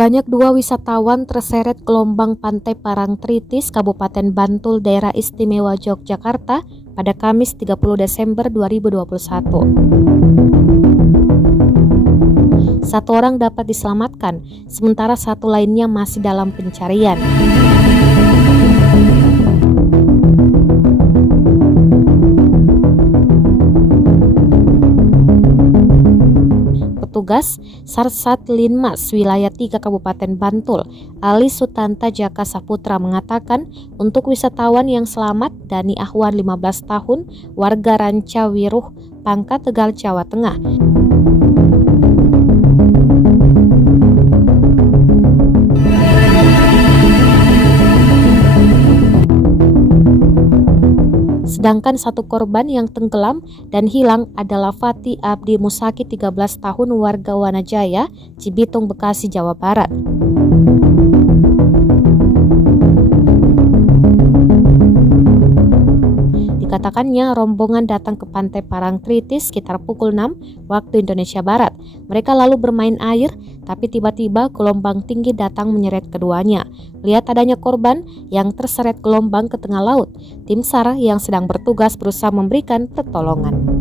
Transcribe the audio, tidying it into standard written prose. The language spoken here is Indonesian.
Sebanyak 2 wisatawan terseret gelombang pantai Parangtritis, Kabupaten Bantul, Daerah Istimewa Yogyakarta pada Kamis 30 Desember 2021. Satu orang dapat diselamatkan, sementara satu lainnya masih dalam pencarian. Petugas Sarsat Linmas Wilayah 3 Kabupaten Bantul, Ali Sutanta Jaka Saputra mengatakan untuk wisatawan yang selamat, Dani Ahwan 15 tahun, warga Ranca Wiruh, Pangka, Tegal, Jawa Tengah. Sedangkan satu korban yang tenggelam dan hilang adalah Fati Abdi Musaki 13 tahun, warga Wanajaya, Cibitung, Bekasi, Jawa Barat. Dikatakannya rombongan datang ke pantai Parangtritis sekitar pukul 6 waktu Indonesia Barat. Mereka lalu bermain air, tapi tiba-tiba gelombang tinggi datang menyeret keduanya. Lihat adanya korban yang terseret gelombang ke tengah laut. Tim SAR yang sedang bertugas berusaha memberikan pertolongan.